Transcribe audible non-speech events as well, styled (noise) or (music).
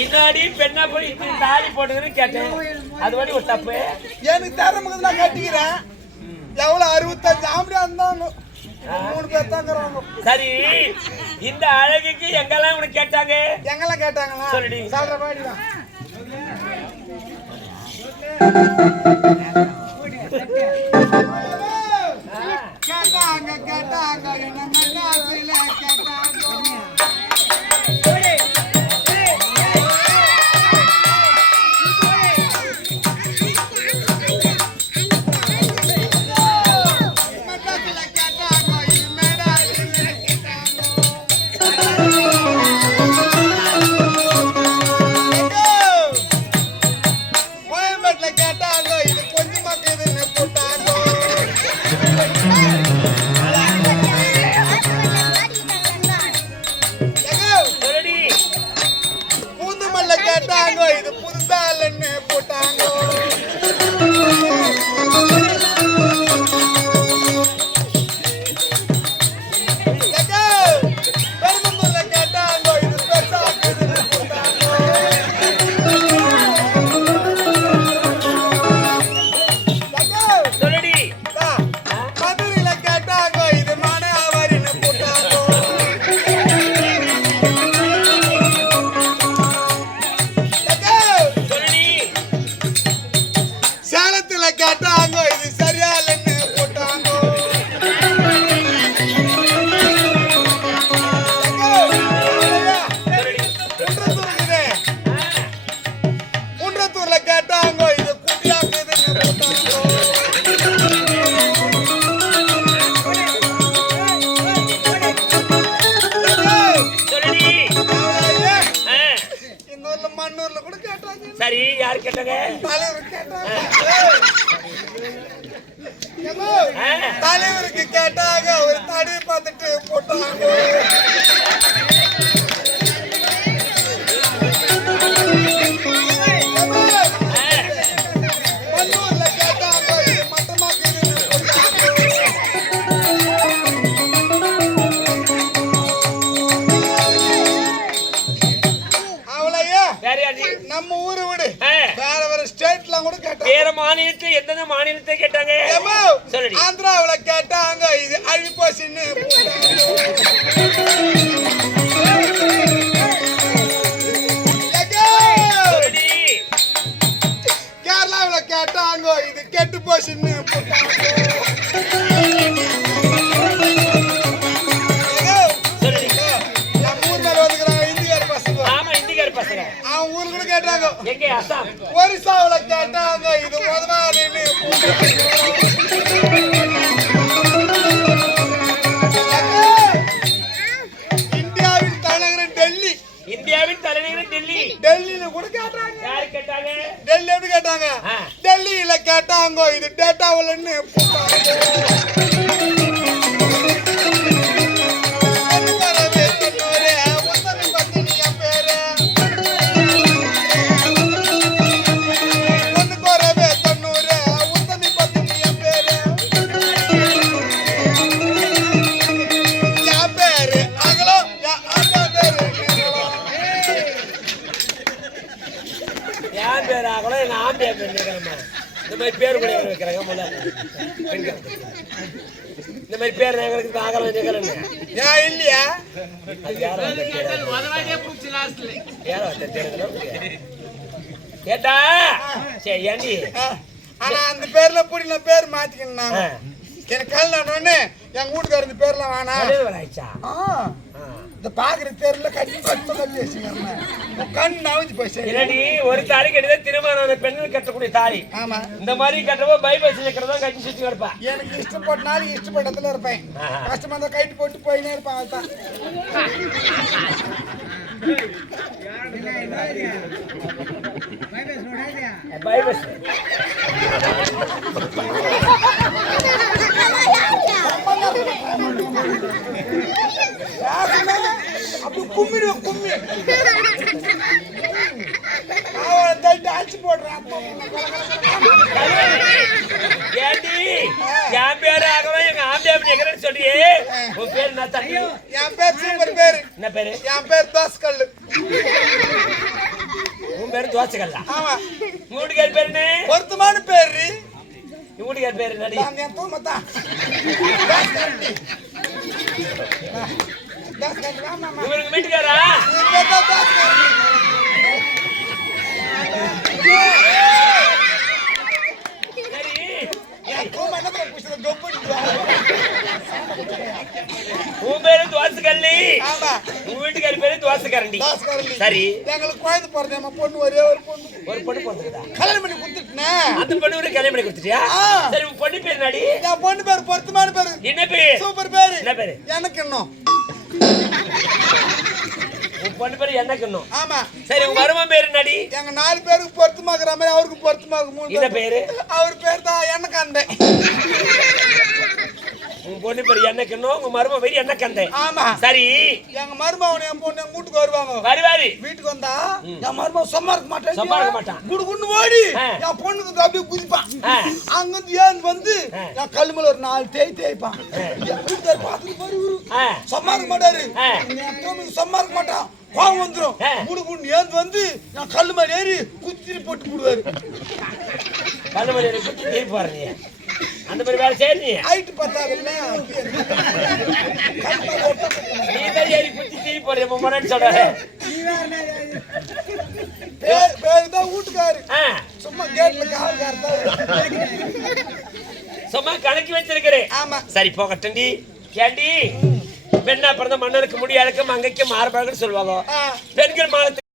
இன்னாடி பெண்ணா போய் இத்தனை தாலி போட்டுக்கிறேன்னு கேட்டேன் அது மாதிரி ஒரு தப்பு எனக்கு தரமுக்கு நான் கட்டிக்கிறேன் எவ்வளவு அறுபத்தஞ்சு ஆம்படியா இருந்தாங்க மூணு பேர் தாங்கிறவங்க சரி இந்த அழகுக்கு எங்கெல்லாம் உனக்கு கேட்டாங்க எங்கெல்லாம் கேட்டாங்களா சொல்லிடி சொல்ற மாதிரி தான் கேட்டாங்க கேட்டாங்க என்ன கேட்டாங்க சரி யாரு கேட்டாங்க தலைவருக்கு கேட்டாங்க அவர் தடவை பார்த்துட்டு போட்டாங்க விடு விடு வேற வேற ஸ்டேட்லாம் கூட கேட்டாங்க வேற மாநிலத்தை எந்தெந்த மாநிலத்தை கேட்டாங்க ஆந்திராவுல கேட்டாங்க இது அழிப்போசின்னு கேட்டாங்க இது கெட்டு போச்சுன்னு கேட்டாங்க ஒரிசாவில கேட்டாங்க இது முதலாளின்னு இந்தியாவின் தலைநகர் டெல்லி இந்தியாவின் தலைநகரம் டெல்லி டெல்லியில கூட கேட்டாங்க கேட்டாங்க டெல்லி எப்படி கேட்டாங்க டெல்லியில கேட்டாங்க இது டேட்டாவில்னு கூட என்ன ஆம்பியா பேர் கேட்குறேம்மா இந்த மாதிரி பேர் கூட வைக்கிறாங்க முதல்ல இந்த மாதிரி பேர் எங்களுக்கு ஆகலாம் கேட்குறேன் ஏன் இல்லையா அது யாரும் கேட்டா சரி ஏண்டி ஆனா அந்த பேர்ல புரியல பேர் மாத்திக்கணும் எனக்கு கல்யாணம் என் வீட்டுக்காரர் இந்த பேர்லாம் வேணாம் ஆயிடுச்சா இந்த பாக்குற தெருல கட்டி கட்டமா பேசுங்க கண் அவிஞ்சு பேச இல்லடி ஒரு தாலி கட்டிதே திருமணம் பெண்கள் கட்டக்கூடிய தாலி ஆமா இந்த மாதிரி கட்டப்போ பைபாஸ் இருக்கிறதா கட்டி சுத்தி கிடப்பா எனக்கு இஷ்டப்பட்ட நாள் இஷ்டப்பட்ட இருப்பேன் கஷ்டமா இருந்தா கைட்டு போட்டு போயினே இருப்பான் அவன் பைபாஸ் பைபாஸ் கும்மிடுவ கும்மி அவன் தள்ளி அடிச்சு போடுறான் ஏண்டி என் பேரு ஆகவன் எங்க ஆம்பியா எங்கன்னு சொல்றியே உன் பேர் நான் தண்ணி என் பேர் சூப்பர் என்ன பேரு என் பேர் தோஸ்கல் உன் பேரு தோசைக்கல்லா ஆமா உங்க பேர் பேரு பொருத்தமான பேரு உங்க பேரு நடி என் தூமத்தான் இவருக்கு வீட்டுக்காரா உன் பேரு துவாசுக்கல்லி உன் வீட்டுக்காரி பேரு துவாசுக்கரண்டி எங்களுக்கு குழந்தை பிறந்தேன் பொண்ணு ஒரே ஒரு பொண்ணு ஒரு பொண்ணு பிறந்துருக்கா கல்யாணம் பண்ணி கொடுத்துட்டேன் அந்த பொண்ணு ஒரு கல்யாணம் பண்ணி கொடுத்துட்டியா சரி உன் பொண்ணு பேர் நாடி பொண்ணு பேர் பொருத்தமான பேரு என்ன பேரு சூப்பர் பேரு என்ன பேரு எனக்கு (laughs) பொண்ணு பேர் என்ன கண்ணும் ஆமா சரி உங்க மருமன் பேர் என்னடி நாலு பேருக்கு பொருத்தமாக்குற மாதிரி அவருக்கு பொருத்தமாக்கு மூணு பேரு அவர் பேர் தான் என்ன கண்டேன் (laughs) உங்க பொண்ணு பேர் என்ன உங்க மரும பேர் என்ன ஆமா சரி எங்க மருமகன் என் பொண்ணு வீட்டுக்கு வருவாங்க வருவாரு வீட்டுக்கு வந்தா என் மருமகன் சும்மா இருக்க மாட்டேன் சும்மா இருக்க மாட்டான் குடு குண்டு ஓடி என் பொண்ணுக்கு அப்படியே குதிப்பான் அங்க இருந்து ஏன் வந்து என் கல்லுமல ஒரு நாலு தேய் தேய்ப்பான் என் வீட்டுக்கார் பாத்துக்கு பாரு சும்மா இருக்க மாட்டாரு என் பொண்ணுக்கு சும்மா இருக்க மாட்டான் கோவம் வந்துடும் முடுக்குன்னு ஏந்து வந்து நான் கல்லு மேலே ஏறி குத்திரி போட்டு விடுவாரு கல்லு மேலே ஏறி குத்தி தேய்ப்பாரு அந்த மாதிரி வேலை செய்ய சும்மா கணக்கி வச்சிருக்கிறேன் ஆமா சரி பெண்ணா பிறந்த மன்னனுக்கு முடியாதுக்கு மங்கைக்கு மாறுபாடு சொல்லுவாங்க பெண்கள் மாலத்துக்கு